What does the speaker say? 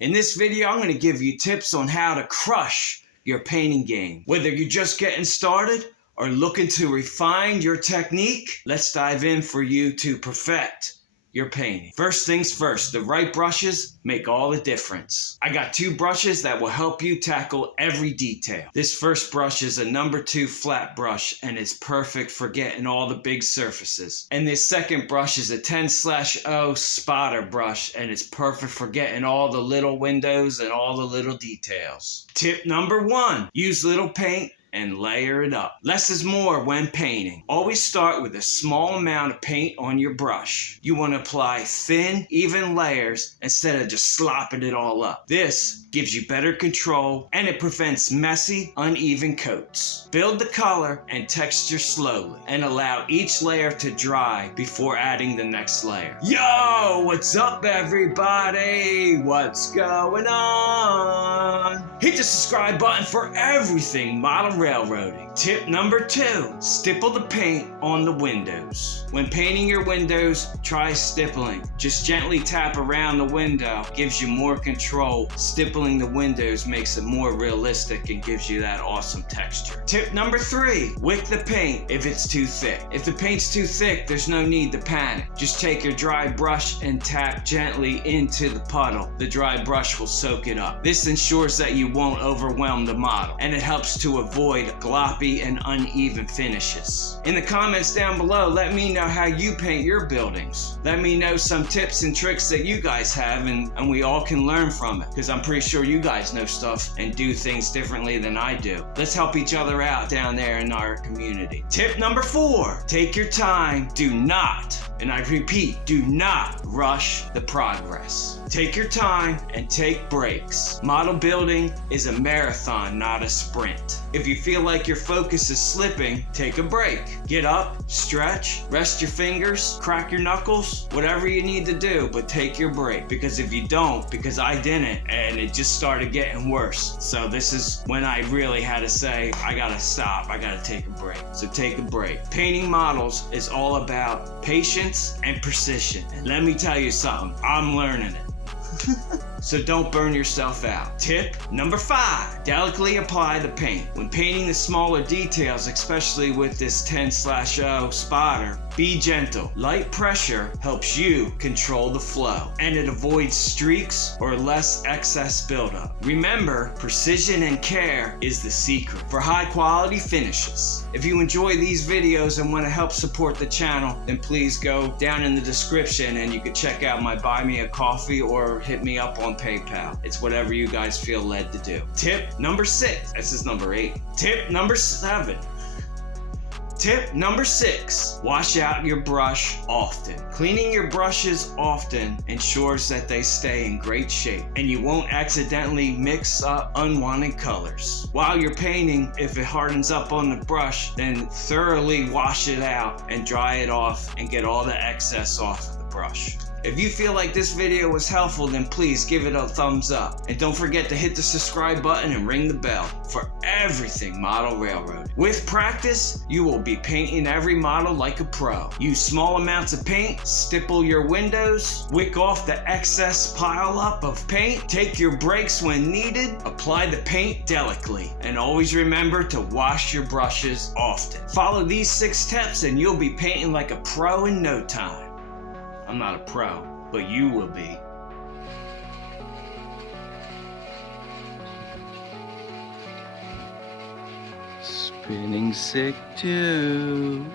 In this video, I'm going to give you tips on how to crush your painting game. Whether you're just getting started or looking to refine your technique, let's dive in for you to perfect your painting. First things first, the right brushes make all the difference. I got 2 brushes that will help you tackle every detail. This first brush is a number 2 flat brush and it's perfect for getting all the big surfaces. And this second brush is a 10/0 spotter brush and it's perfect for getting all the little windows and all the little details. Tip number 1, use little paint and layer it up. Less is more when painting. Always start with a small amount of paint on your brush. You want to apply thin, even layers instead of just slopping it all up. This gives you better control and it prevents messy, uneven coats. Build the color and texture slowly and allow each layer to dry before adding the next layer. Yo, what's up everybody? What's going on? Hit the subscribe button for everything model railroading. Tip number 2, stipple the paint on the windows. When painting your windows, try stippling. Just gently tap around the window, gives you more control. Stippling the windows makes it more realistic and gives you that awesome texture. Tip number 3, wick the paint if it's too thick. If the paint's too thick, there's no need to panic. Just take your dry brush and tap gently into the puddle. The dry brush will soak it up. This ensures that you won't overwhelm the model, and it helps to avoid gloppy and uneven finishes. In the comments down below, let me know how you paint your buildings. Let me know some tips and tricks that you guys have and we all can learn from it, because I'm pretty sure you guys know stuff and do things differently than I do. Let's help each other out down there in our community. Tip number 4, take your time. Do not, and I repeat, do not rush the progress. Take your time and take breaks. Model building is a marathon, not a sprint. If you feel like your focus is slipping, take a break. Get up, stretch, rest your fingers, crack your knuckles, whatever you need to do, but take your break. Because if you don't, because I didn't, and it just started getting worse. So this is when I really had to say, I gotta stop, I gotta take a break. So take a break. Painting models is all about patience and precision. And let me tell you something, I'm learning it. So don't burn yourself out. Tip number 5, delicately apply the paint. When painting the smaller details, especially with this 10/0 spotter, be gentle. Light pressure helps you control the flow and it avoids streaks or less excess buildup. Remember, precision and care is the secret for high quality finishes. If you enjoy these videos and want to help support the channel, then please go down in the description and you can check out my Buy Me a Coffee or hit me up on PayPal. It's whatever you guys feel led to do. Tip number 6, this is number 8. Tip number 7. Tip number 6, wash out your brush often. Cleaning your brushes often ensures that they stay in great shape and you won't accidentally mix up unwanted colors. While you're painting, if it hardens up on the brush, then thoroughly wash it out and dry it off and get all the excess off of the brush. If you feel like this video was helpful, then please give it a thumbs up. And don't forget to hit the subscribe button and ring the bell for everything model railroad. With practice, you will be painting every model like a pro. Use small amounts of paint, stipple your windows, wick off the excess pile up of paint, take your breaks when needed, apply the paint delicately, and always remember to wash your brushes often. Follow these 6 steps and you'll be painting like a pro in no time. I'm not a pro, but you will be. Spinning sick too.